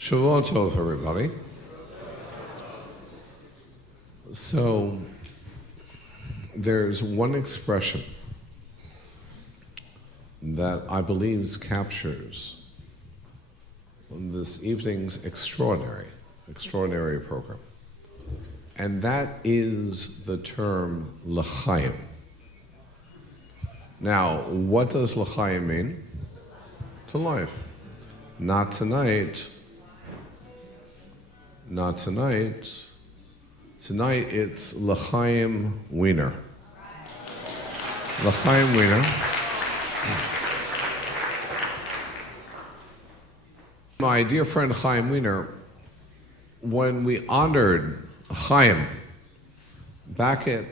Shavua Tov, everybody. So, there's one expression that I believe captures this evening's extraordinary program. And that is the term l'chaim. Now, what does l'chaim mean? To life. Not tonight. Not tonight. Tonight it's l'chaim Wiener. L'chaim Wiener. My dear friend Haim Wiener, when we honored Haim back at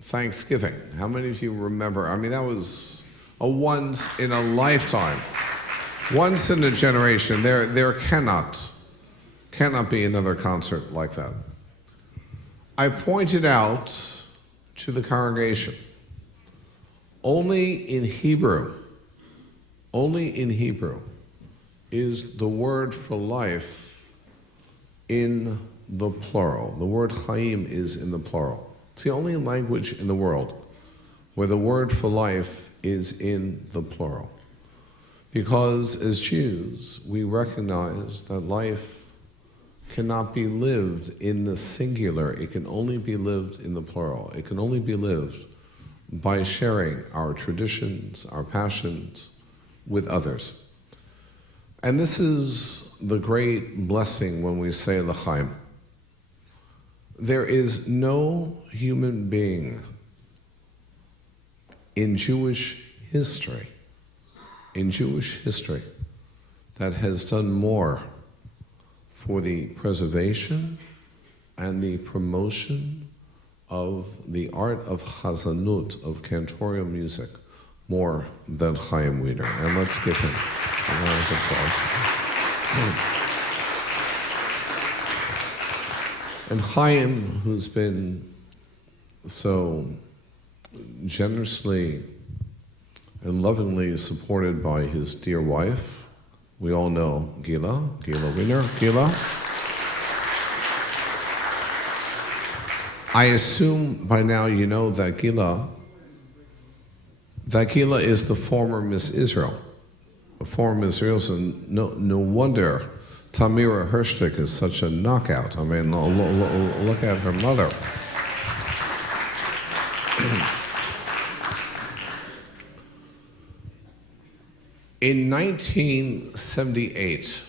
Thanksgiving, how many of you remember? I mean, that was a once in a lifetime, once in a generation. There cannot be another concert like that. I pointed out to the congregation, only in Hebrew is the word for life in the plural. The word Haim is in the plural. It's the only language in the world where the word for life is in the plural. Because as Jews, we recognize that life cannot be lived in the singular. It can only be lived in the plural. It can only be lived by sharing our traditions, our passions with others. And this is the great blessing when we say l'chaim. There is no human being in Jewish history that has done more for the preservation and the promotion of the art of chazanut, of cantorial music, more than Haim Wiener. And let's give him a round of applause. And Haim, who's been so generously and lovingly supported by his dear wife, we all know Gila Wiener. Gila. I assume by now you know that Gila is the former Miss Israel. The former Miss Israel, so no wonder Tamira Hershtick is such a knockout. I mean, look at her mother. In 1978,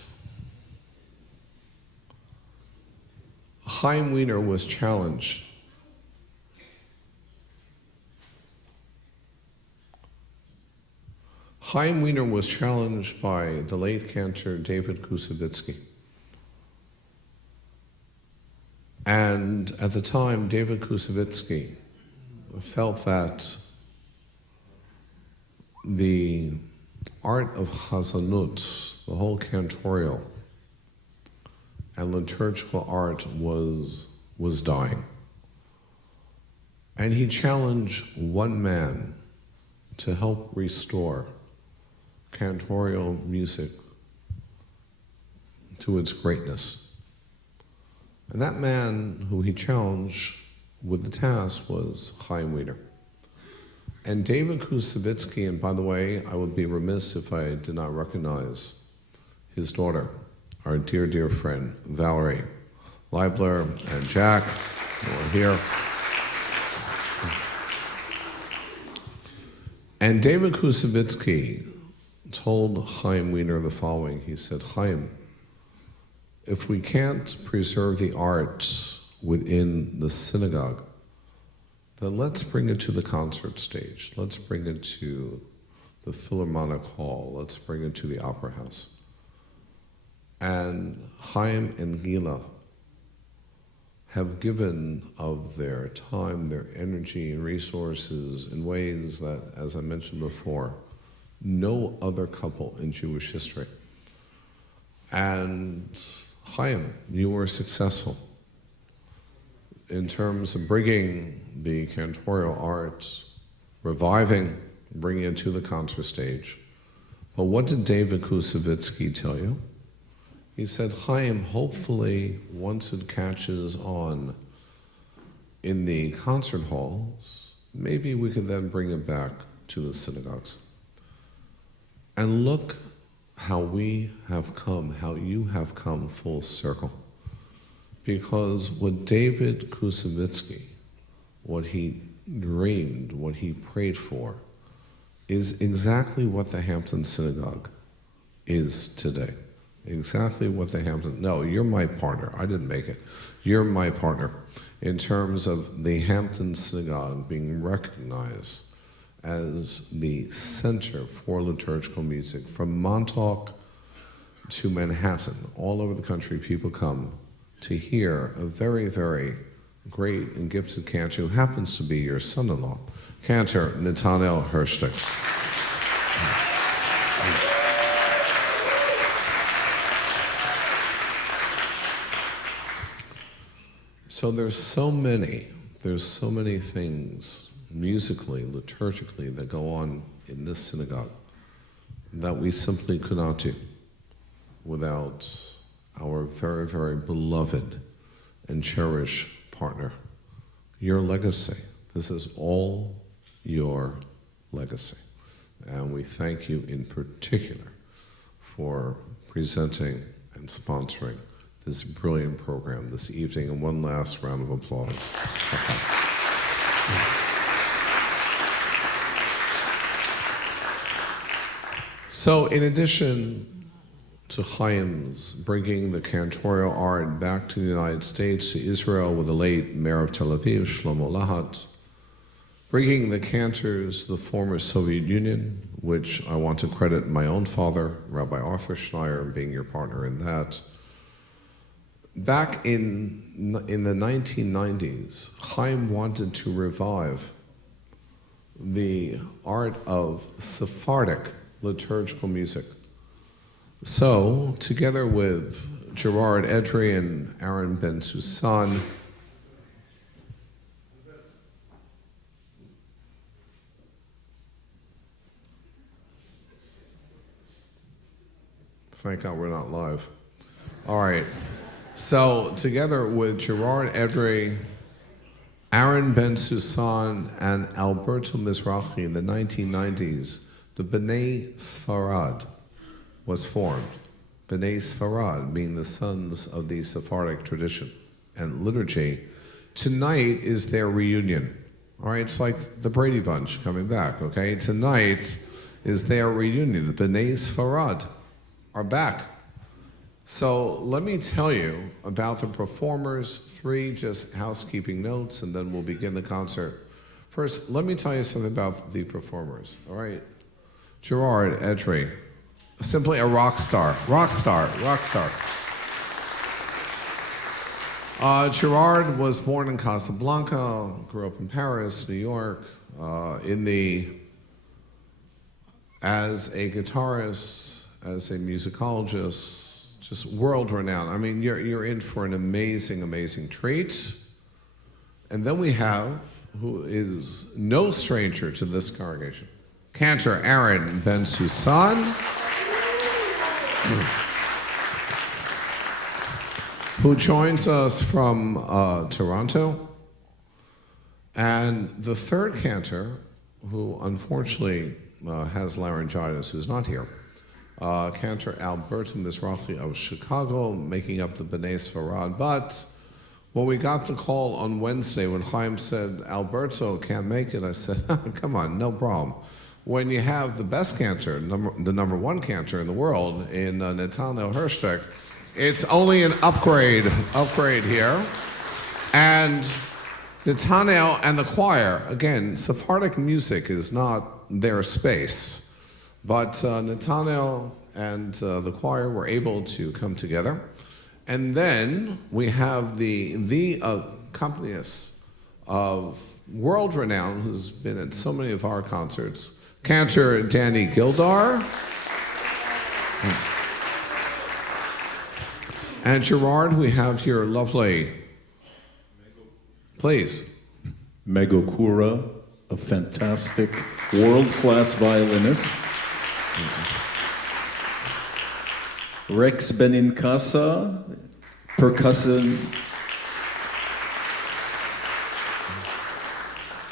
Haim Wiener was challenged. Haim Wiener was challenged by the late cantor David Kusevitsky. And at the time, David Kusevitsky felt that the art of chazanut, the whole cantorial and liturgical art was dying. And he challenged one man to help restore cantorial music to its greatness. And that man who he challenged with the task was Haim Wiener. And David Kusevitsky, and by the way, I would be remiss if I did not recognize his daughter, our dear friend, Valerie Leibler and Jack, who are here. And David Kusevitsky told Haim Wiener the following. He said, Haim, if we can't preserve the arts within the synagogue, then let's bring it to the concert stage. Let's bring it to the Philharmonic Hall. Let's bring it to the Opera House. And Haim and Gila have given of their time, their energy and resources in ways that, as I mentioned before, no other couple in Jewish history. And Haim, you were successful in terms of bringing the cantorial arts, reviving, bringing it to the concert stage. But what did David Kusevitsky tell you? He said, Haim, hopefully once it catches on in the concert halls, maybe we could then bring it back to the synagogues. And look how we have come, how you have come full circle. Because what David Kusevitsky, what he dreamed, what he prayed for, is exactly what the Hampton Synagogue is today. Exactly what the Hampton, no, you're my partner, I didn't make it. You're my partner in terms of the Hampton Synagogue being recognized as the center for liturgical music. From Montauk to Manhattan, all over the country, people come to hear a very, very great and gifted cantor who happens to be your son-in-law, Cantor Netanel Hershtick. So there's so many things musically, liturgically that go on in this synagogue that we simply could not do without our very, very beloved and cherished partner. Your legacy. This is all your legacy. And we thank you in particular for presenting and sponsoring this brilliant program this evening. And one last round of applause. So in addition to Haim's bringing the cantorial art back to the United States, to Israel with the late mayor of Tel Aviv, Shlomo Lahat, bringing the Cantors to the former Soviet Union, which I want to credit my own father, Rabbi Arthur Schneier, being your partner in that. Back in the 1990s, Haim wanted to revive the art of Sephardic liturgical music. So, together with Gerard Edery and Aaron Bensoussan, thank God we're not live. All right. So, together with Gerard Edery, Aaron Bensoussan, and Alberto Mizrahi in the 1990s, the B'nai Sfarad was formed. B'nai Sfarad, meaning the sons of the Sephardic tradition and liturgy. Tonight is their reunion. All right, it's like the Brady Bunch coming back, okay? Tonight is their reunion. The B'nai Sfarad are back. So let me tell you about the performers, 3 just housekeeping notes, and then we'll begin the concert. First, let me tell you something about the performers, all right? Gerard Edery, simply a rock star. Gerard was born in Casablanca, grew up in Paris, New York, as a guitarist, as a musicologist, just world-renowned. I mean, you're in for an amazing, amazing treat. And then we have, who is no stranger to this congregation, Cantor Aaron Bensoussan, who joins us from Toronto. And the third cantor, who unfortunately has laryngitis, who's not here, Cantor Alberto Mizrahi of Chicago, making up the B'nai Sfarad. But when we got the call on Wednesday, when Haim said, Alberto can't make it, I said, come on, no problem. When you have the best cantor, the number 1 cantor in the world, in Netanel Hershtick, it's only an upgrade here. And Netanel and the choir, again, Sephardic music is not their space, but Netanel and the choir were able to come together. And then we have the accompanist of world renown, who's been at so many of our concerts, Cantor Danny Gildar. And Gerard, we have your lovely, please. Megokura, a fantastic world-class violinist. Rex Benincasa, percussion,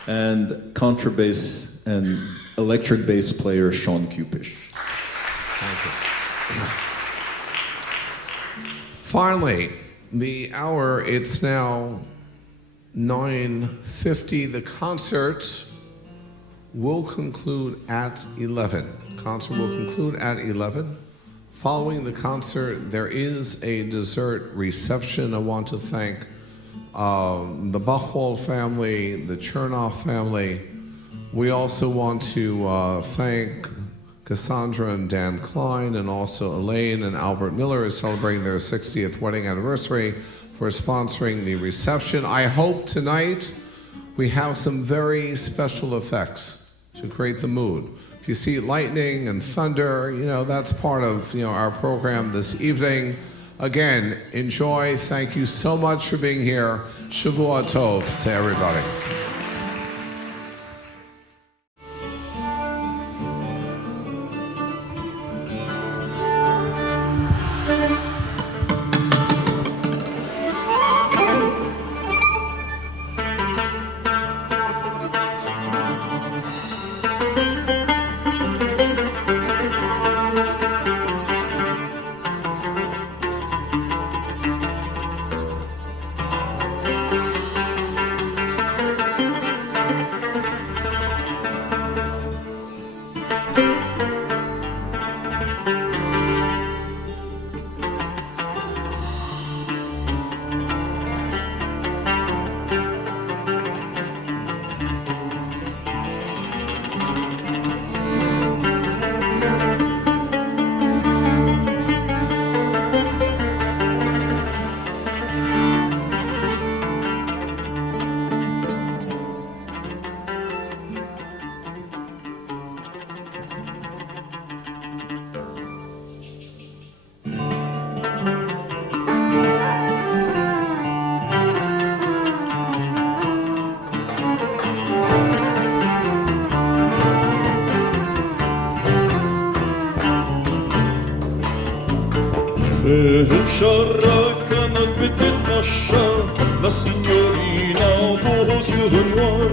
and contrabass and electric bass player Sean Cupish. Thank you. Finally, the hour, it's now 9:50. The concerts will conclude at 11. Concert will conclude at 11. Following the concert, there is a dessert reception. I want to thank the Bachwald family, the Chernoff family. We also want to thank Cassandra and Dan Klein, and also Elaine and Albert Miller is celebrating their 60th wedding anniversary, for sponsoring the reception. I hope tonight we have some very special effects to create the mood. If you see lightning and thunder, that's part of our program this evening. Again, enjoy. Thank you so much for being here. Shavua Tov to everybody. Sciarracana petitmascia, la signorina posio noir,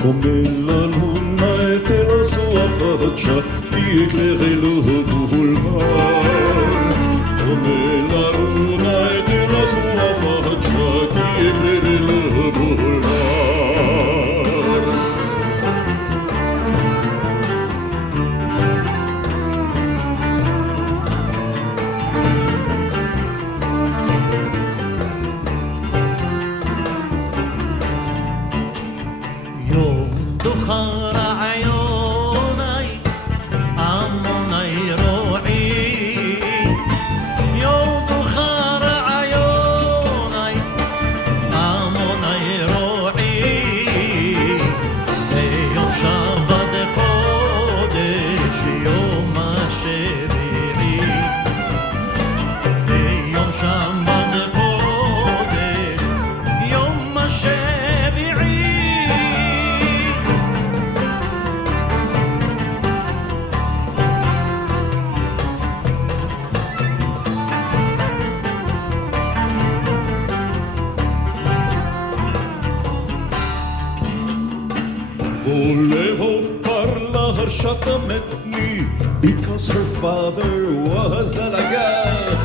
come la luna était la sua faccia, qui éclairait le boulevard. Come la luna était la sua faccia, qui éclairait le boulevard. Because her father was à la gare.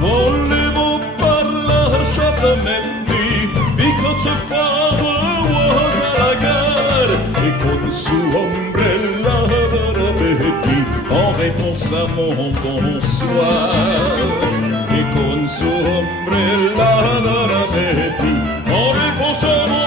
Volevo parlar chattamente, because her father was à la gare. Et con su ombrella d'arabetti, en réponse à mon bonsoir. Et con su ombrella d'arabetti, en réponse à mon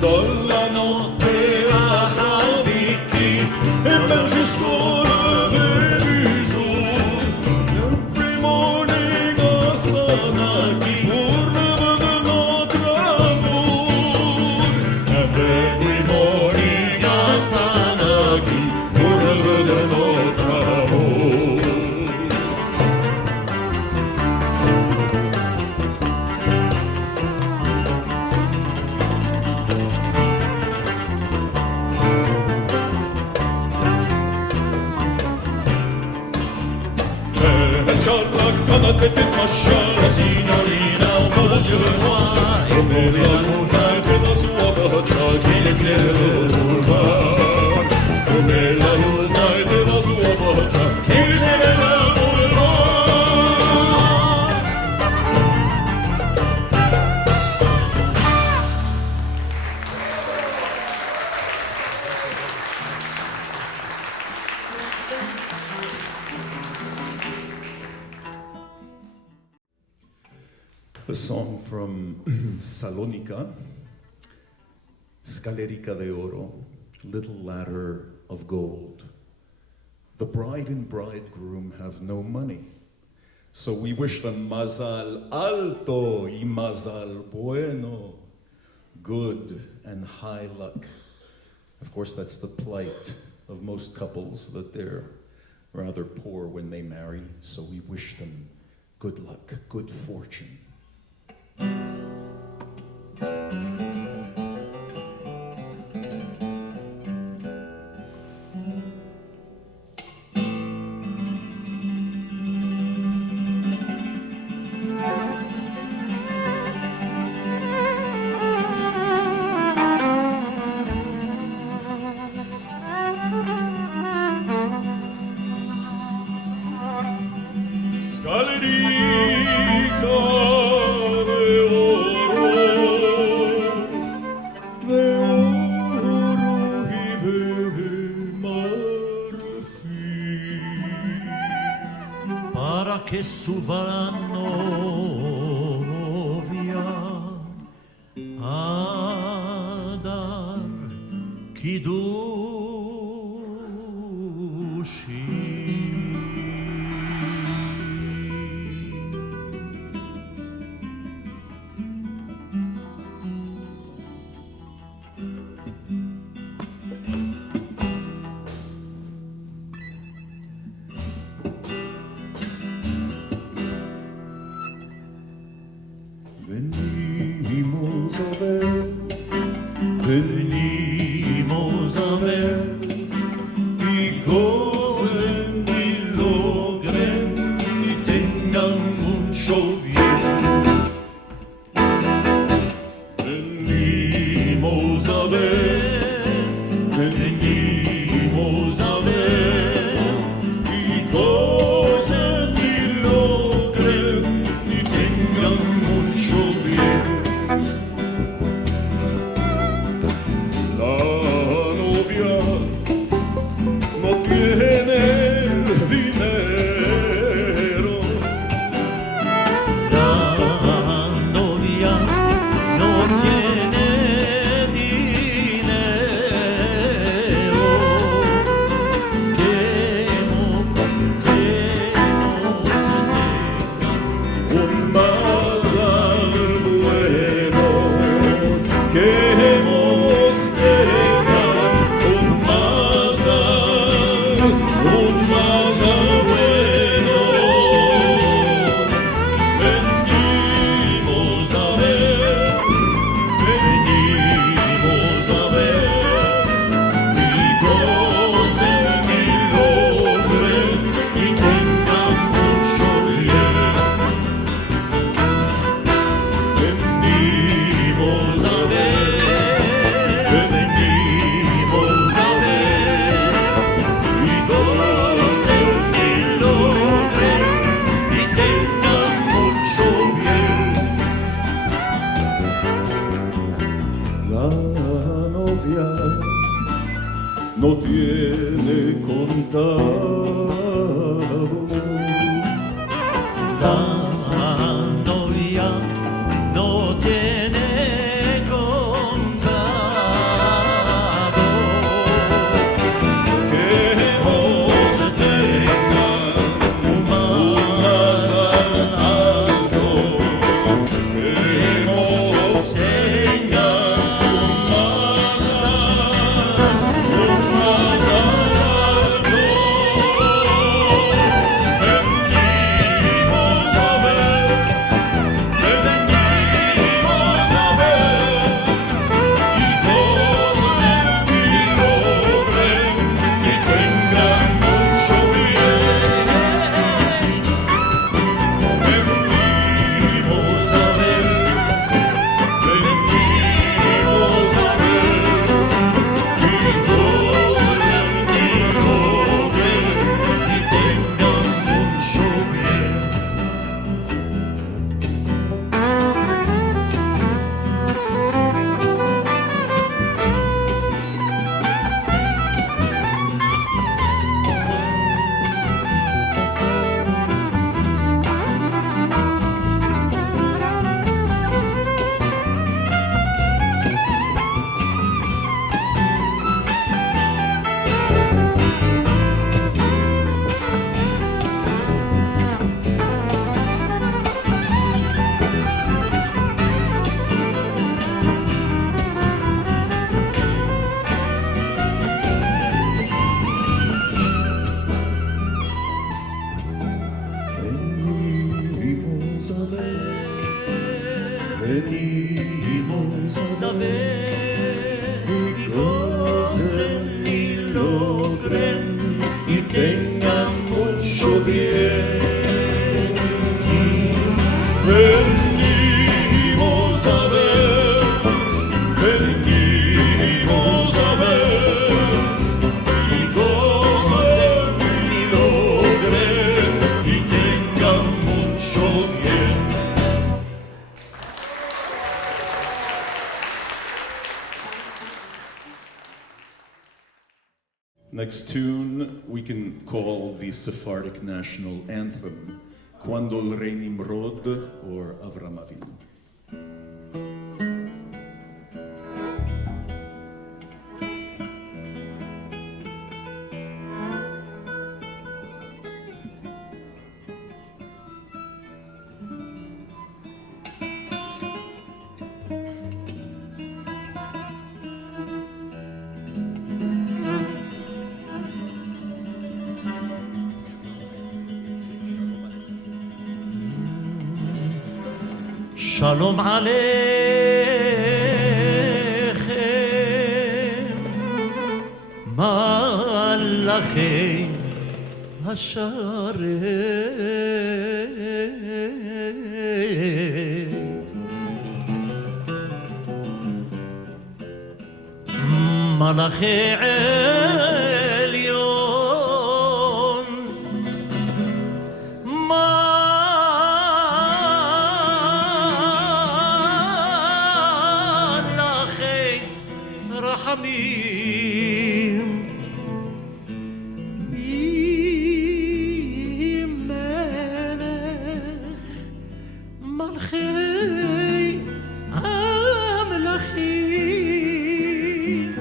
Dalla notte a Haviki e ben jusqu'au lever du jour. Every morning a Sanaki pour rêve de notre amour. Every morning a Sanaki pour rêve de notre amour. Quand petite machin, la signorina, on peut le revoir. Et pour les amoureux que dans son offre, qu'il éclaire le boulevard. Comme la luna était dans son offre, qu'il éclaire le boulevard. A song from Salonika, Scalerica de Oro, Little Ladder of Gold. The bride and bridegroom have no money, so we wish them mazal alto y mazal bueno, good and high luck. Of course, that's the plight of most couples, that they're rather poor when they marry, so we wish them good luck, good fortune. Che suva la novia a dar Venimos a ver y gocen y logren y tengan mucho bien. Venimos a ver, venimos a ver y gocen y logren y tengan mucho bien. La novia no tiene dinero. La novia no tiene dinero. Un mazal bueno que hemos tengan un mazal bueno. Venimos a ver y gocen y logren y tengan mucho bien. Venimos a ver, venimos a ver y gocen y logren y tengan mucho bien. La novia no tiene contado. La novia no tiene contado. venimos a ver y gocen y logren y tengan mucho bien. Venimos a ver, venimos a ver y gocen y logren y tengan mucho bien. Next tune we can call the Sephardic national anthem, Cuando el Rey Nimrod, or Avram Avinu. שלום עליכם, מלאכי השרת. מלאכי עליון, רחמים, ממלך מלכי המלכים,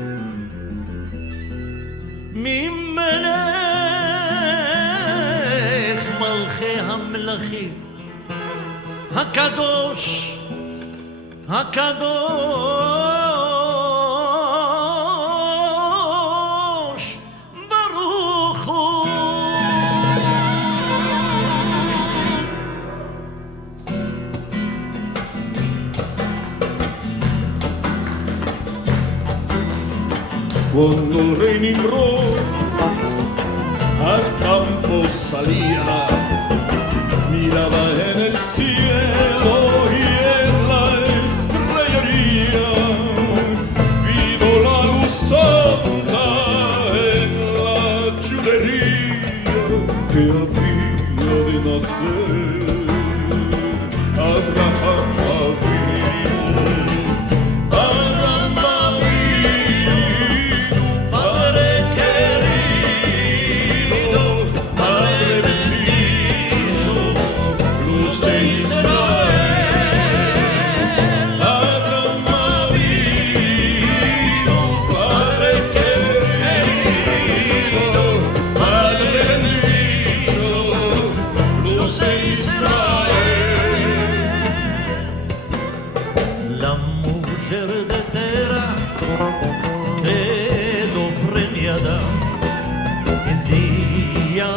ממלך מלכי המלכים, הקדוש, הקדוש, ברוך הוא. Cuando el rey Nimrod al campo salía, miraba en el cielo y en la estrellería vino la luz santa en la chulería que había de nacer. Abraham Avinu, Abraham Avinu, Padre querido, Padre bendito, luz de Israel. Abraham Avinu, Padre querido, Padre bendito, luz de Israel. La mujer de Tera quedó premiada en día,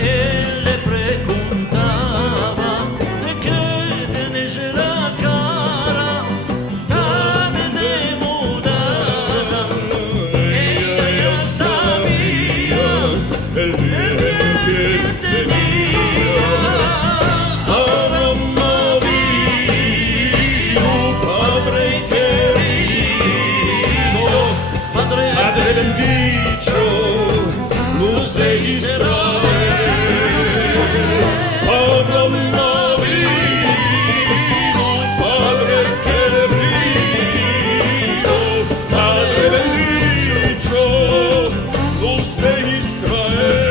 él le preguntaba de qué tenés la cara tan demudada. Ella ya sabía el bien que tenía. Abraham Avinu, Padre querido, Padre bendito, luz de Israel. Abraham Avinu, Padre querido, Padre bendito, luz de Israel.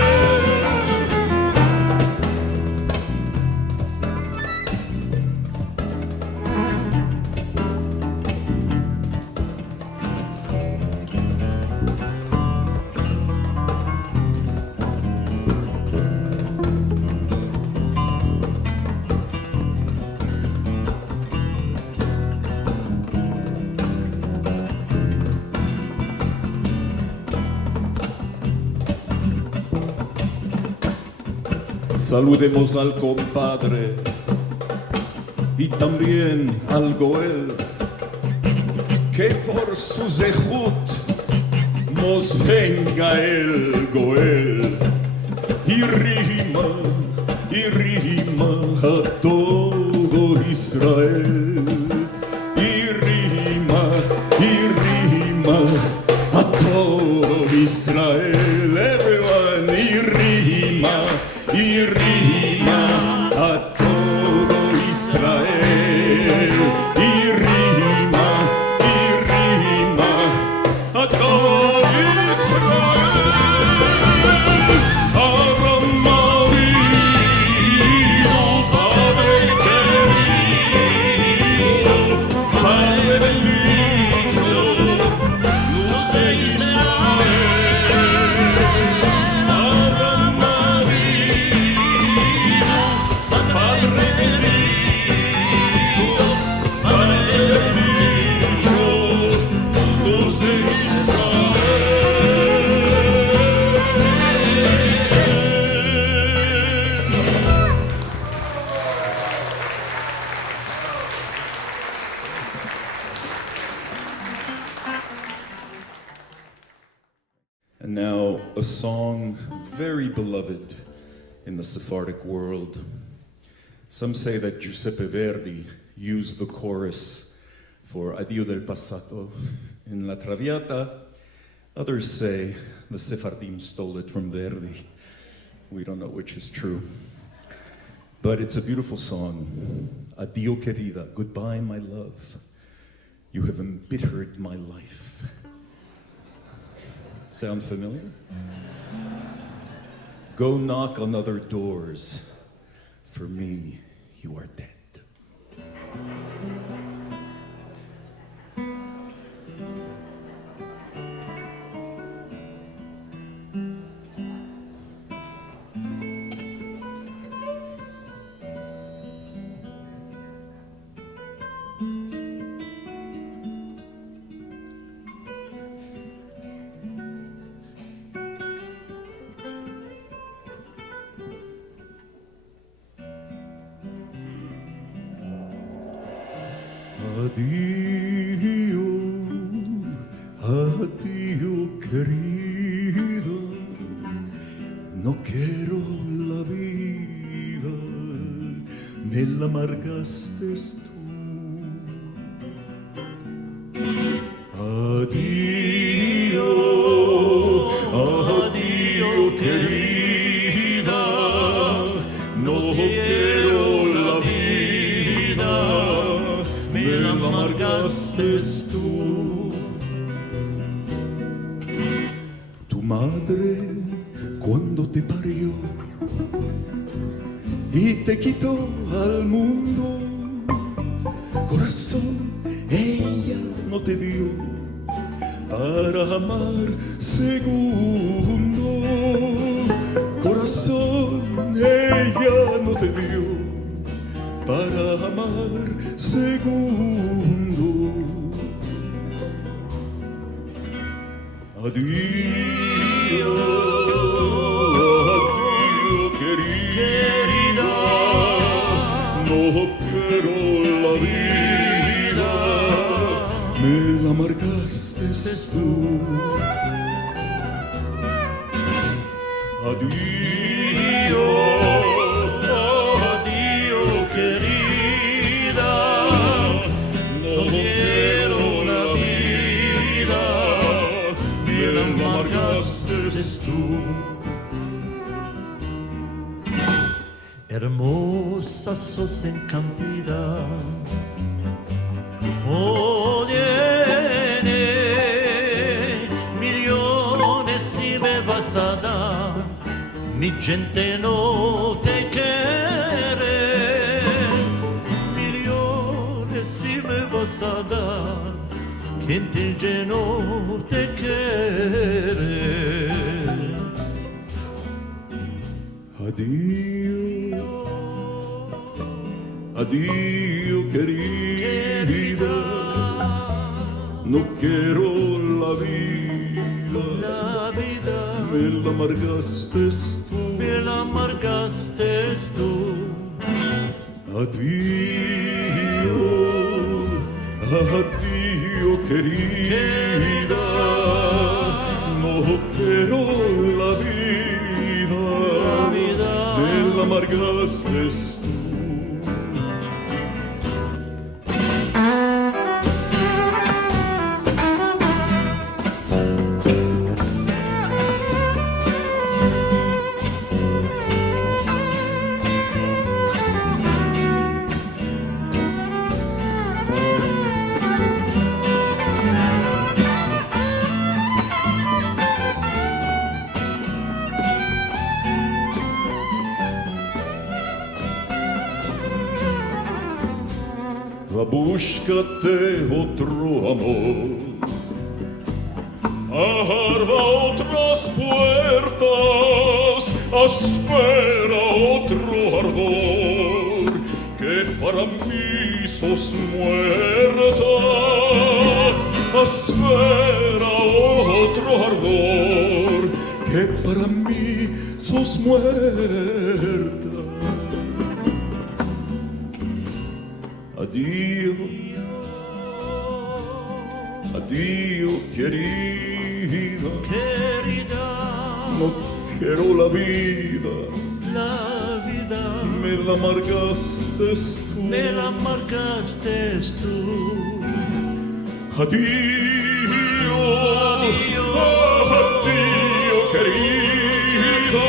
Saludemos al compadre y también al Goel, que por su zehut nos venga el Goel y rima a todo Israel, y rima a todo Israel, everyone, y rima a todo Israel, y rima a todo Israel. Avram Avinu, Padre querido, Padre bendito, luz de Israel. Avram Avinu, Padre querido, Padre bendito, luz de And now a song very beloved in the Sephardic world. Some say that Giuseppe Verdi used the chorus for Addio del Passato in La Traviata. Others say the Sephardim stole it from Verdi. We don't know which is true. But it's a beautiful song. Addio querida, goodbye my love. You have embittered my life. Sound familiar? Go knock on other doors. For me, you are dead. Addio, addio querida, no quiero la vida, me la amargaste tú. Addio, addio querida, no quiero la vida, me la amargaste tú. Tu madre cuando te parió y te quitó al mundo, corazón ella no te dio para amar segundo. Corazón ella no te dio para amar segundo. Addio, addio querida, no quiero la vida, me la amargaste tú. Addio, addio querida, no quiero la vida, me la amargaste tú. Hermosa sos en cantidad, oh viene, millones si me vas a dar, mi gente no te quiere, millones si me vas a dar, gente ya no te quiere. Addio, addio querida, no quiero la vida, me la amargaste tú. Addio. Adiós, querida, no quiero la vida, me la amargaste tú. Búscate otro amor, agarra otras puertas, espera otro ardor, que para mí sos muerta. Espera otro ardor, que para mí sos muerta. Adiós, adiós, querida, no quiero la vida, me la amargaste tú. Adiós, adiós, querida,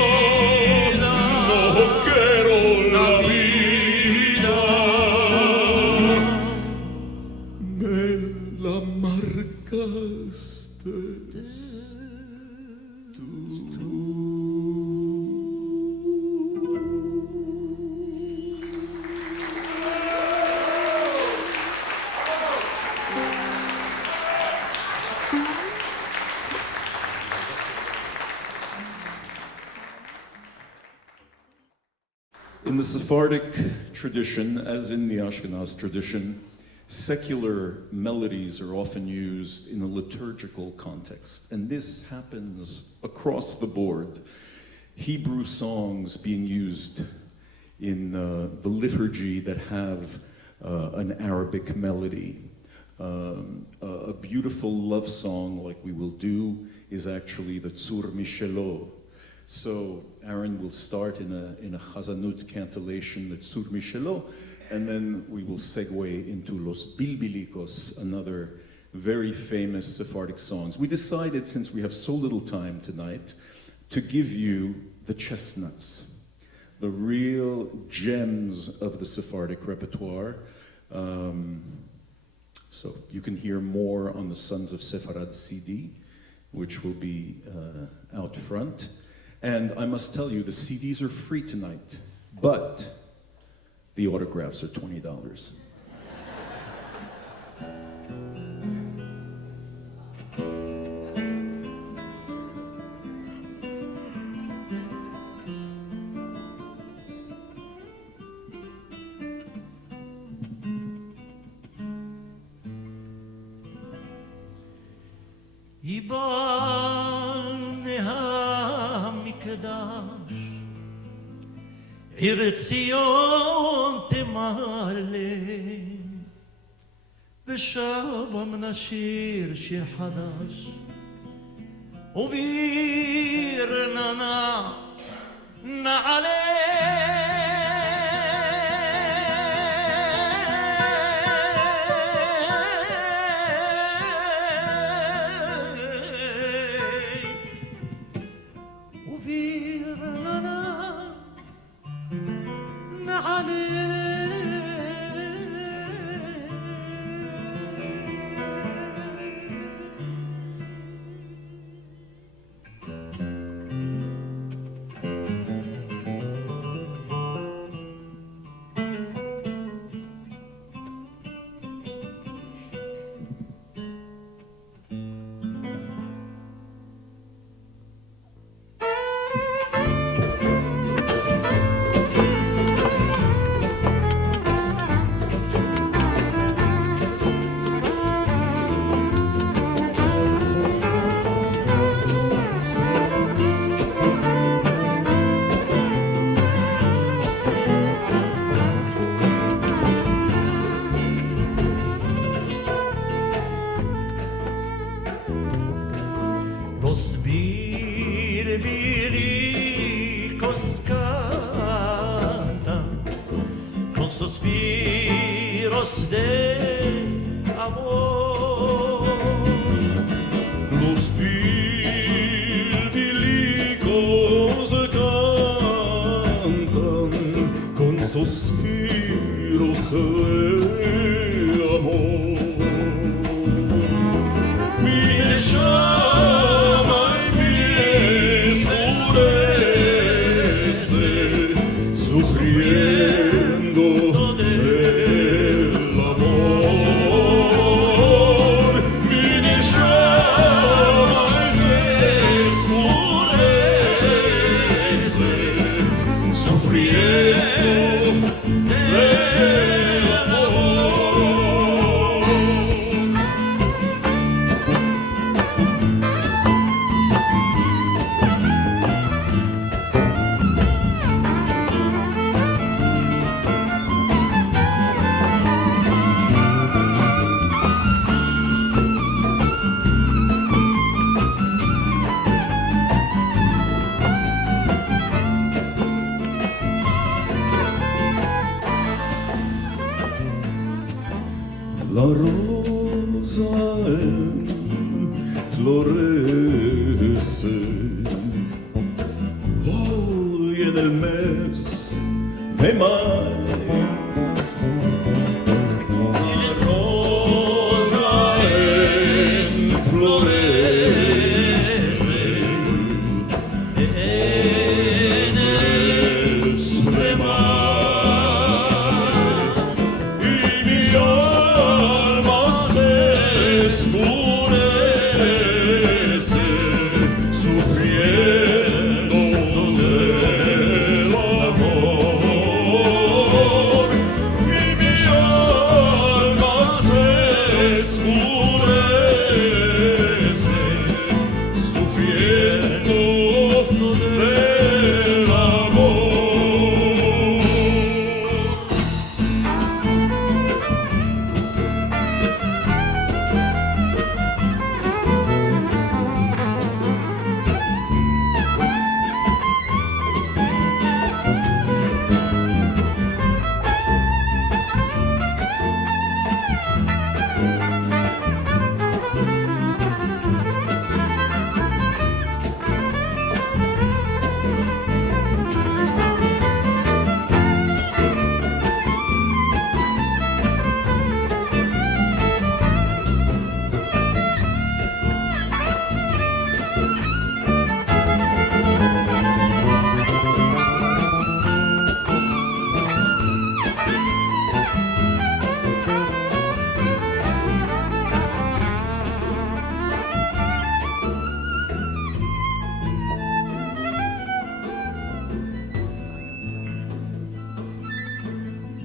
no quiero la vida. La marcaste tú. In the Sephardic tradition, as in the Ashkenaz tradition, secular melodies are often used in a liturgical context, and this happens across the board. Hebrew songs being used in the liturgy that have an Arabic melody. A beautiful love song, like we will do, is actually the Tzur Mishelo. So Aaron will start in a Chazanut cantillation, the Tzur Mishelo, and then we will segue into Los Bilbilicos, another very famous Sephardic songs. We decided, since we have so little time tonight, to give you the chestnuts, the real gems of the Sephardic repertoire. So you can hear more on the Sons of Sepharad CD, which will be out front. And I must tell you, the CDs are free tonight, but the autographs are $20. עיר ציון תמלא ושבם נשיר שיר חדש וביר ננה suspiros de amor. Los bilbilicos cantan con suspiros de amor. Mi llama me escurece, sufriendo del amor. Mi llama me escurece, sufriendo del amor. La rosa florece hoy en el mes de mayo. La rosa florece en el mes de mayo. Y mi alma se escurece, sufriendo del amor. Y mi alma se escurece, sufriendo del amor.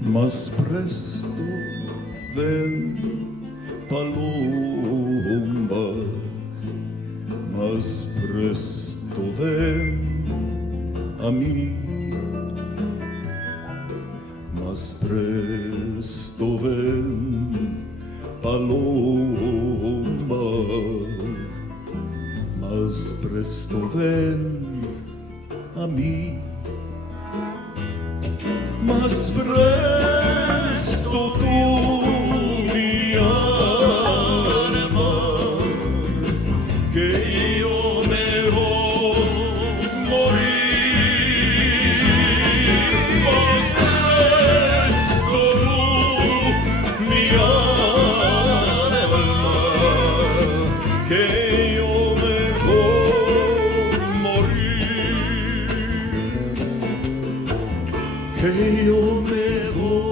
Más presto ven, paloma, más presto ven a mí, más presto ven, paloma, más presto ven a mí. Más presto tú, mi alma, que yo me voy a morir. Más presto tú, mi alma, que yo me voy a morir. Que yo me voy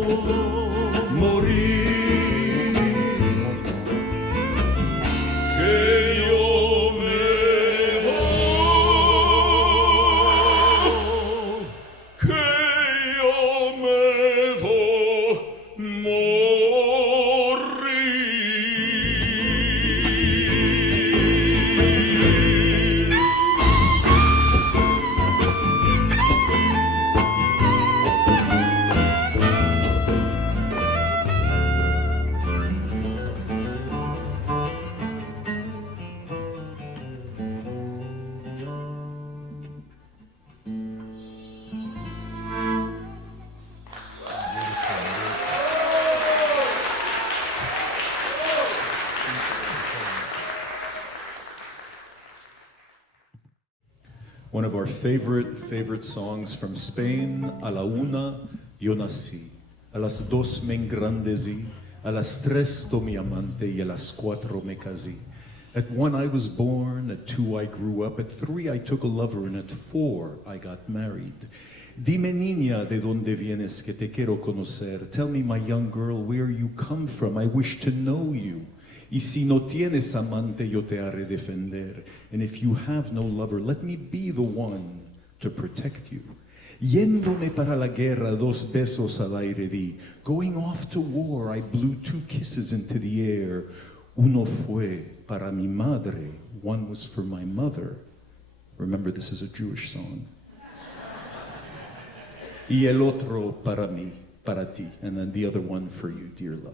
one of our favorite songs from Spain. A la una yo nací, a las dos me engrandecí, a las tres tomé amante y a las cuatro me casé. At 1 I was born, at 2 I grew up, at 3 I took a lover, and at 4 I got married. Dime niña, de dónde vienes, que te quiero conocer. Tell me, my young girl, where you come from. I wish to know you. Y si no tienes amante, yo te haré defender. And if you have no lover, let me be the one to protect you. Yéndome para la guerra, 2 besos al aire di. Going off to war, I blew 2 kisses into the air. Uno fue para mi madre, 1 was for my mother. Remember, this is a Jewish song. Y el otro para mí, para ti, and then the other one for you, dear love.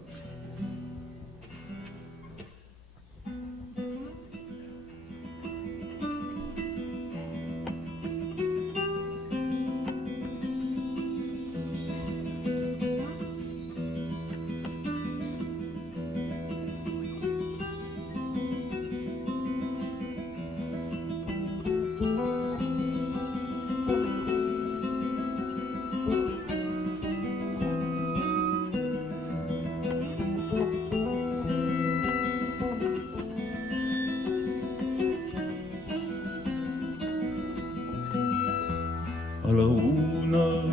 A la una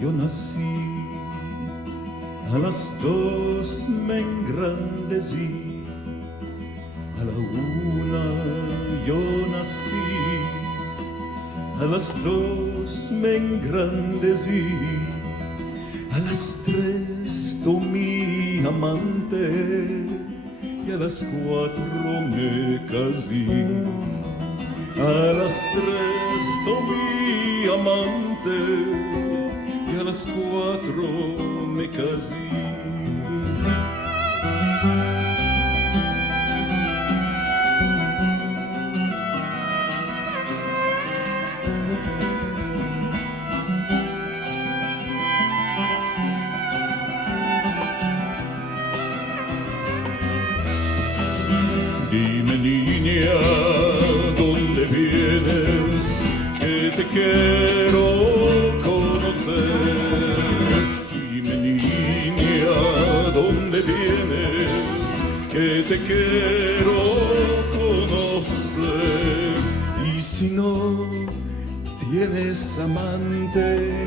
yo nací, a las 2 me engrandecí. A la una yo nací, a las 2 me engrandecí. A las 3 tomé amante y a las 4 me casé. A las 3 tomé amante y a las 4 me casé. Dime niña, ¿dónde vienes? Que te quiero conocer. Dime niña, ¿dónde vienes? Que te quiero conocer. Y si no tienes amante,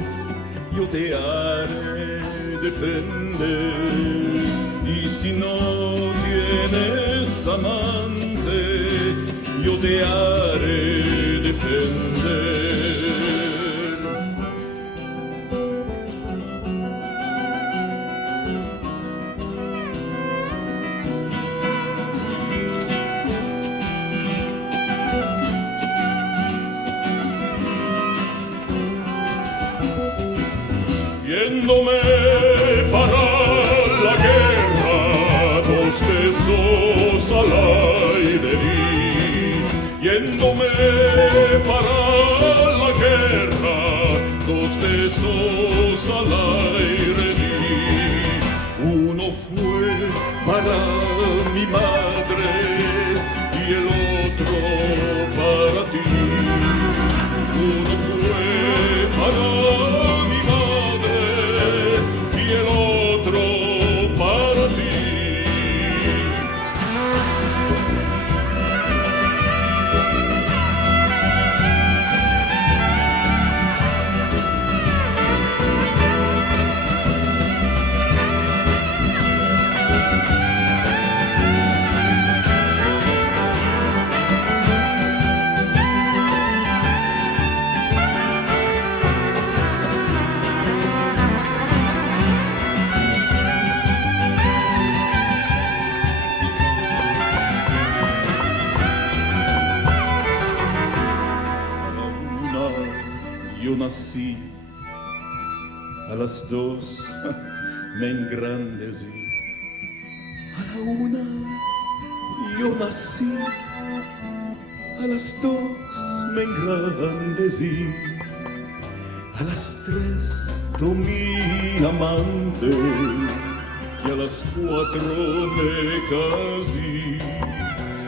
yo te haré defender. Y si no tienes amante, yo te haré defender. Yéndome para la guerra, 2 besos al aire di. Yéndome para la guerra, 2 besos al aire di. Uno fue para mi madre y el otro para ti. Uno fue para mi madre y el otro para ti. Yo nací, a las 2 me engrandecí. A la 1 yo nací, a las 2 me engrandecí. A las 3 tomé amante y a las 4 me casé.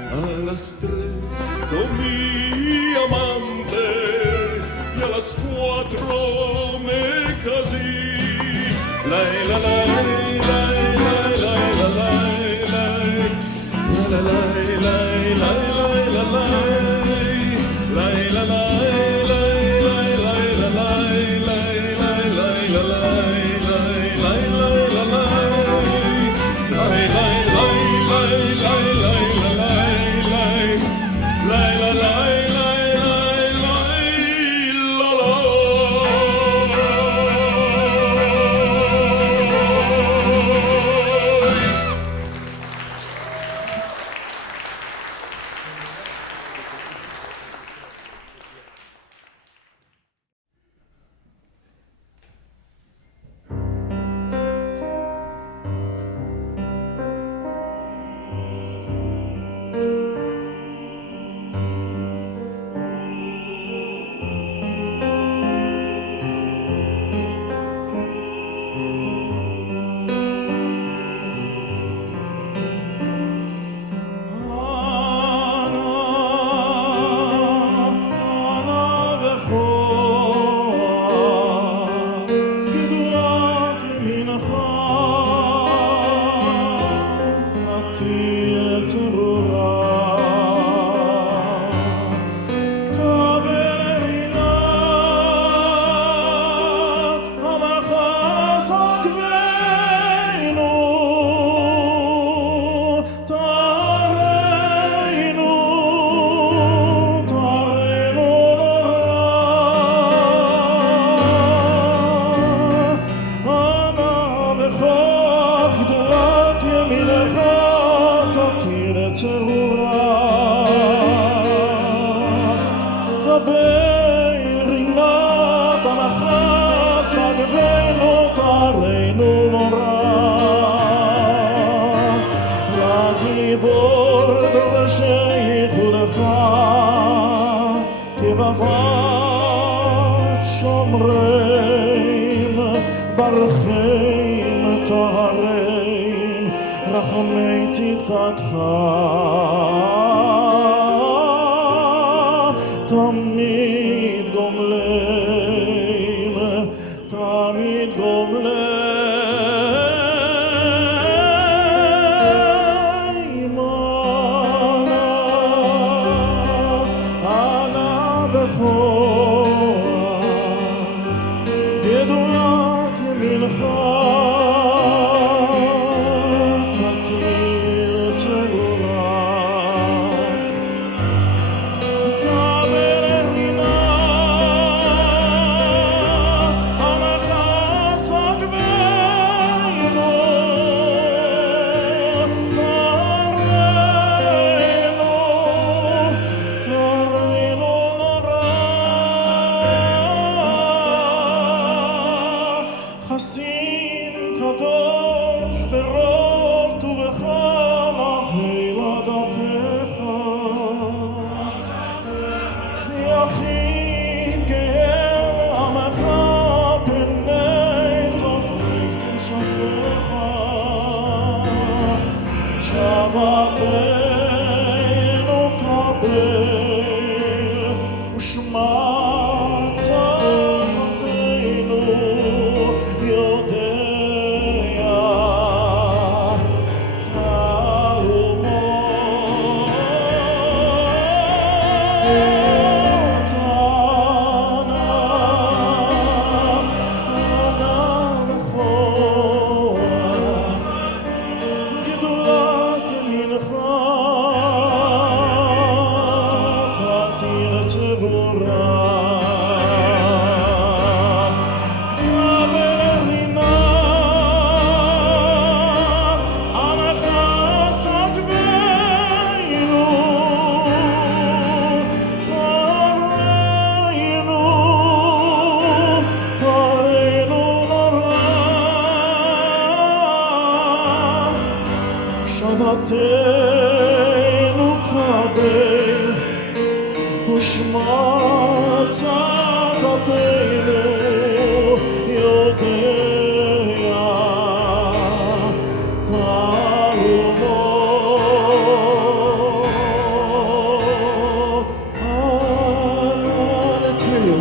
A las 3 tomé amante las cuatro me casé. La la la la la la la la la la la la la la la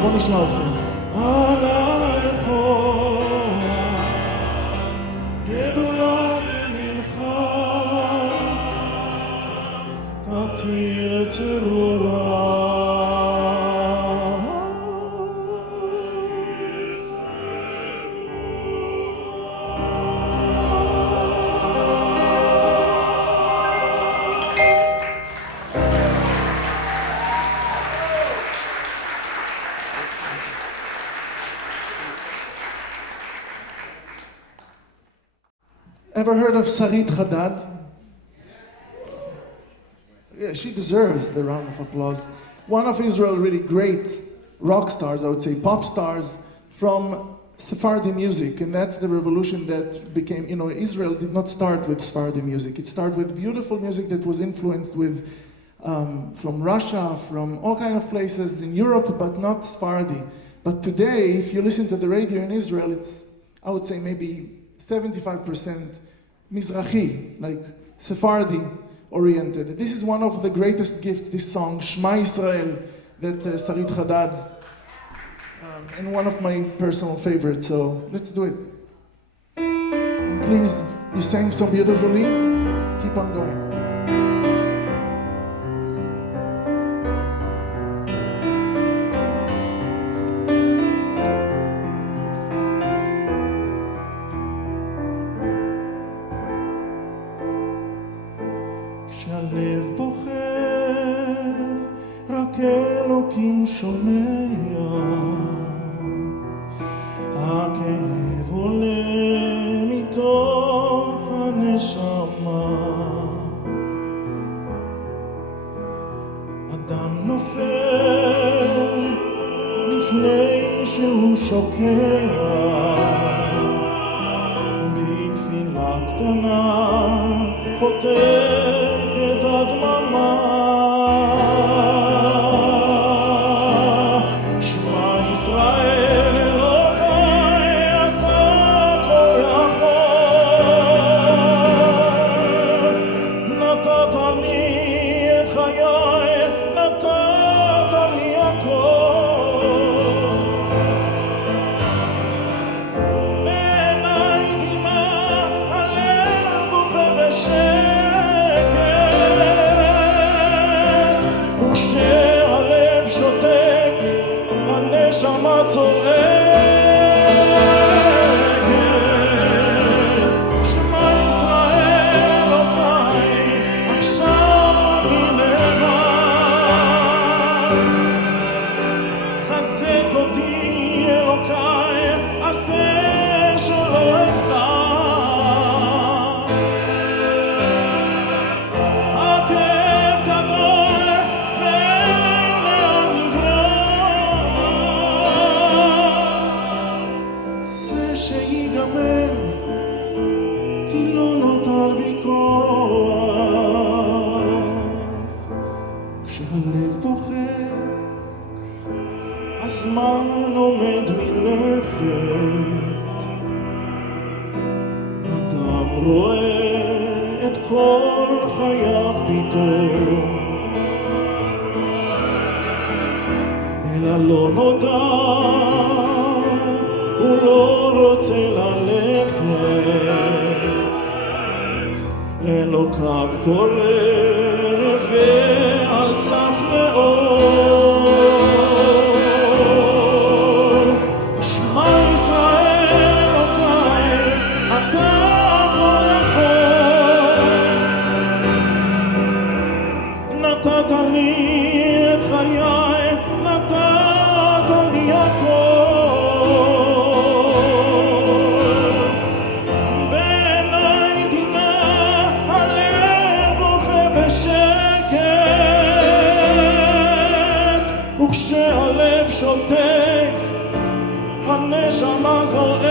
בוא נשמע אותך. ever heard of Sarit Haddad? Yeah, she deserves the round of applause. One of Israel's really great rock stars, I would say, pop stars from Sephardic music, and that's the revolution that became, Israel did not start with Sephardic music. It started with beautiful music that was influenced with from Russia, from all kinds of places in Europe, but not Sephardi. But today, if you listen to the radio in Israel, it's, I would say, maybe 75% Mizrahi, like Sephardi oriented. This is one of the greatest gifts, this song, Shema Israel, that Sarit Haddad, and one of my personal favorites, so let's do it. And please, you sang so beautifully, keep on going. כשהלב בוכה, רק אלוקים שומע. הכאב עולה מתוך הנשמה. אדם נופל לפני שהוא שוקע. בתפילה קטנה חוטפת הדממה. שמע ישראל אלוהי אתה כל יכול. נתת לי את חיי, נתת לי הכל. בעיניי דמעה, הלב בוכה בשקט. וכשהלב שותק, הנשמה צועקת. שמע ישראל אלוקיי, עכשיו אני לבד. חזק אותי אלוקיי, עשה שלא אבחר. הכאב גדול ואין לאן לברוח. עשה שיגמר, כי לא נותר בי כוח. כשהלב בוכה, הזמן עומד מלכת. אדם רואה את כל חייו פתאום, אל הלא נודע הוא לא רוצה ללכת. אלוקיו קורא ועל סף לאור. שמע ישראל אלוקיי, אתה כל יכול. נתת לי את חיי, נתת לי הכל. בעיניי דמעה, הלב בוכה בשקט. וכשהלב שותק, הנשמה זועקת.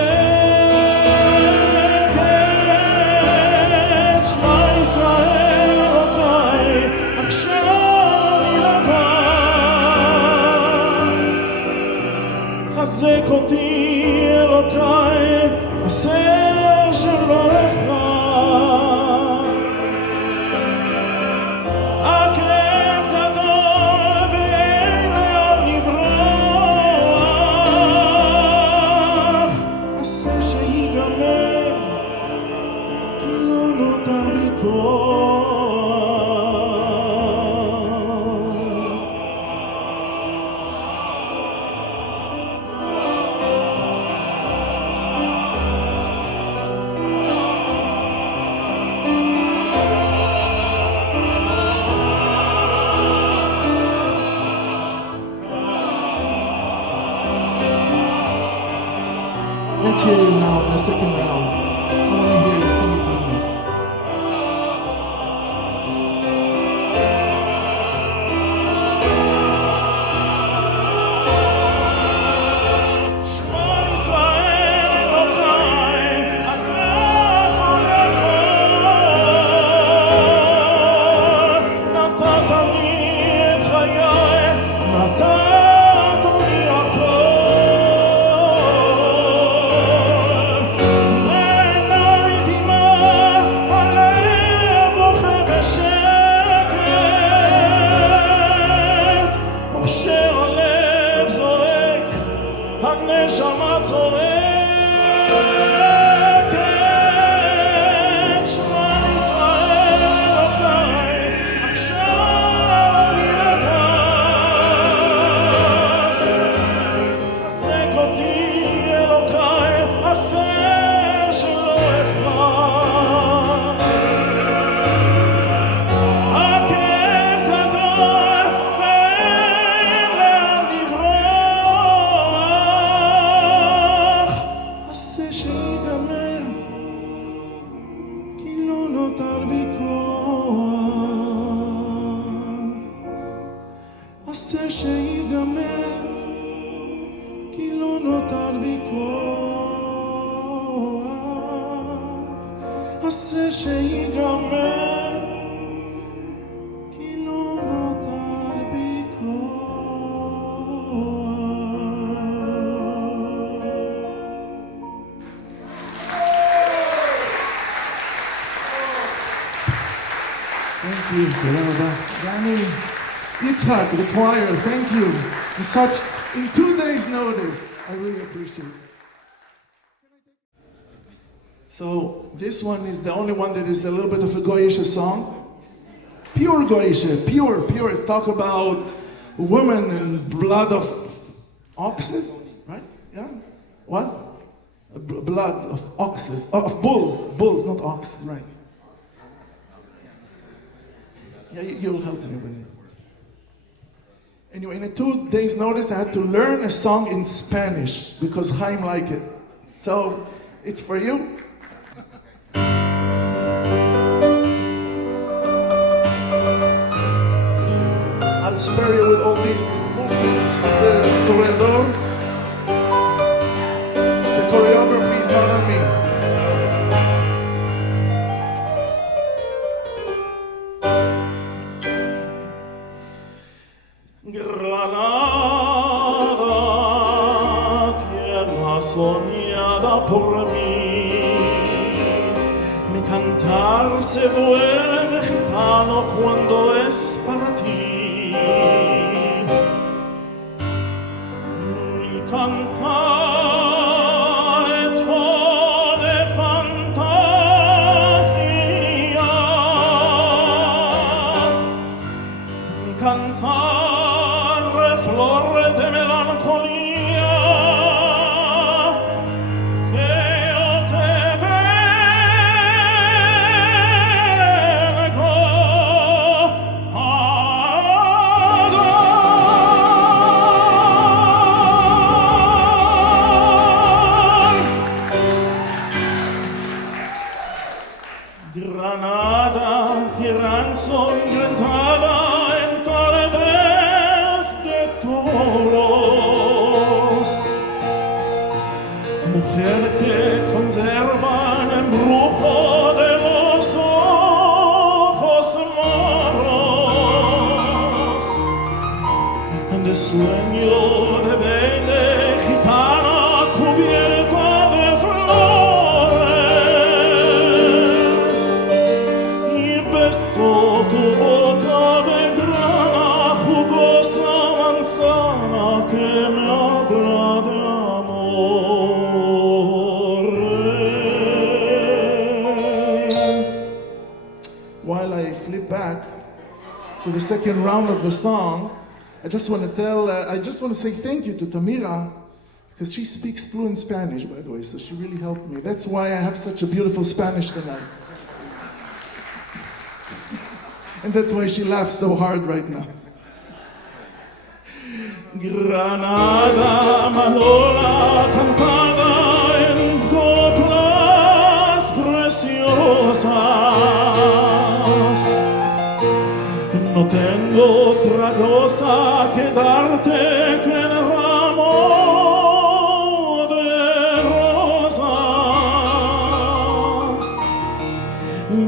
שמע ישראל אלוקיי, עכשיו אני לבד. חזק אותי אלוקיי, עשה שלא אבחר. הכאב גדול ואין לאן לברוח. עשה שיגמר, כי לא נותר בי כוח. Let's hear you now in the second round. I want to hear you sing it with me. בכוח, עשה שיגמר, כי לא נותר בי כוח. Thank you. תודה רבה. דני, יצחק, the choir, thank you. In 2 days' notice. I really appreciate it. So this one is the only one that is a little bit of a Goyish song. Pure Goyish, pure. It talk about women and blood of oxes, right? Yeah? What? Blood of oxes, of bulls, not oxes, right? Yeah, you'll help me with it. Anyway, in a 2 days' notice, I had to learn a song in Spanish because Haim liked it. So it's for you. I'll spare you with all these movements. The toreador. The choreography is not on me. Granada, tierra soñada por mí, mi cantar se vuelve gitano cuando es para ti. Mi cantar hecho de fantasía, mi cantar flor de melancolía, que yo te vengo a dar. Granada, tierra ensangrentada en tardes de toros, mujer que conserva el embrujo de los ojos moros, de sueño de verde gitana cubierta de flores, y besó tu boca de grana jugosa manzana que me habla de amores. While I flip back to the second round of the song, I just want to say thank you to Tamira, because she speaks fluent Spanish, by the way, so she really helped me. That's why I have such a beautiful Spanish tonight. And that's why she laughs so hard right now. Granada, Manola, cantada en coplas preciosas. No tengo otra cosa que darte que el ramo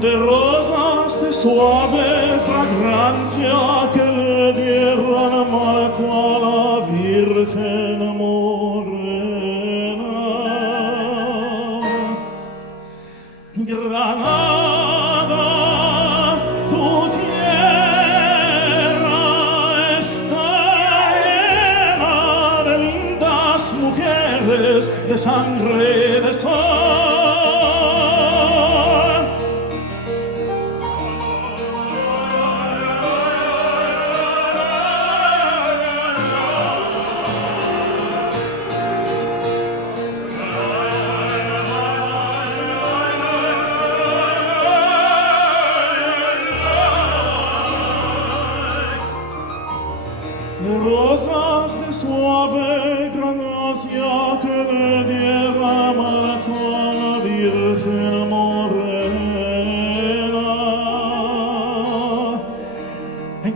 de rosas de suave fragancia que le dieron marco a la Virgen morena. Granada, tu tierra está llena de lindas mujeres de sangre de sol. Rosas de suave gracia que le derrama con la Virgen morena.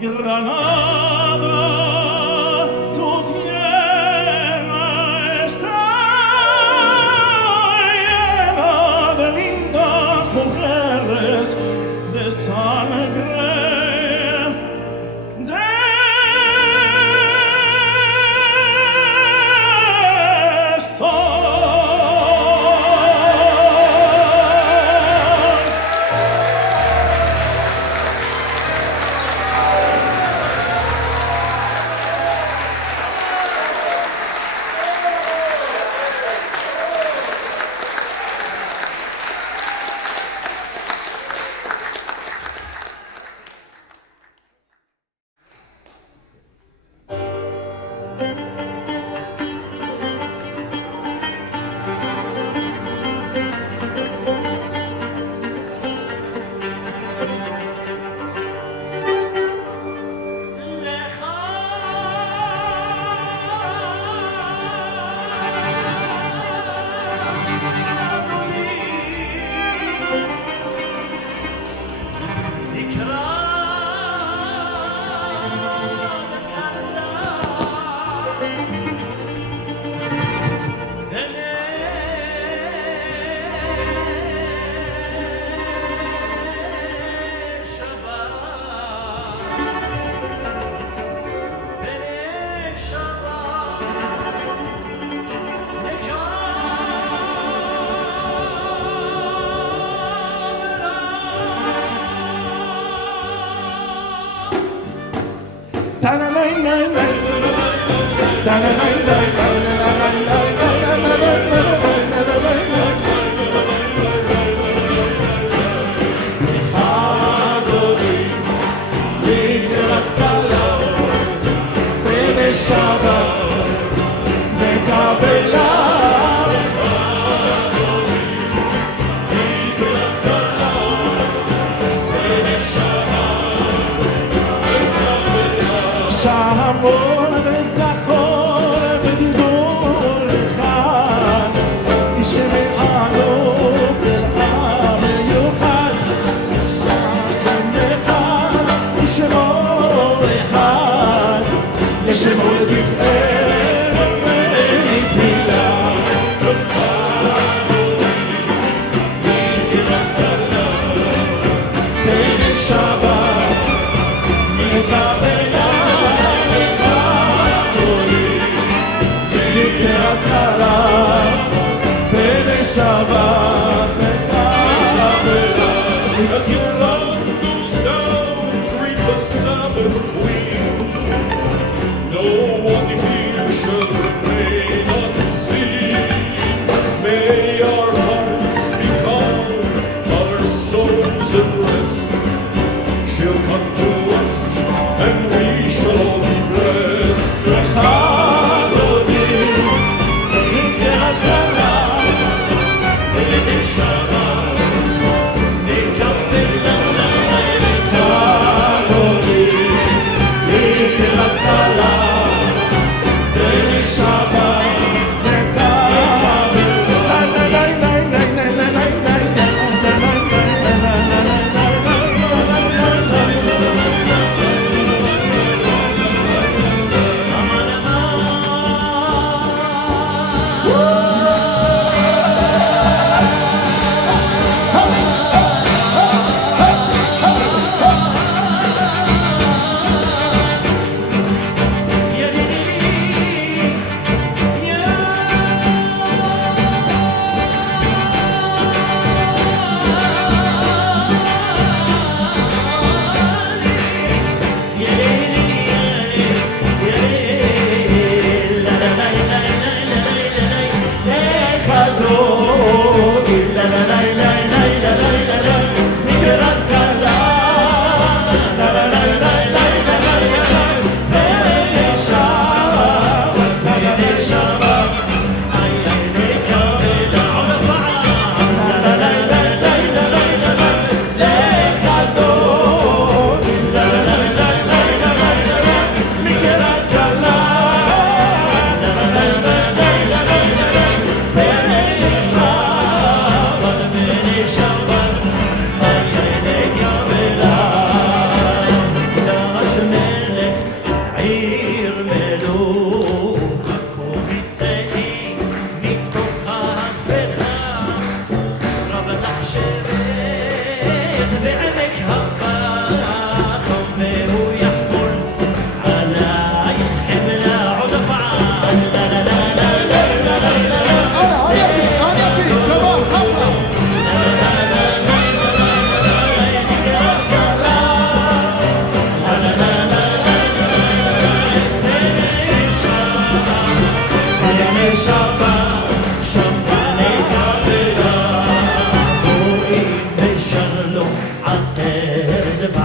Granada, tu tierra está As the sun goes down, greet the Sabbath Queen. No one here shall remain unseen. May our hearts be calm, our souls at rest. She'll come to us, and we shall all be blessed. Alter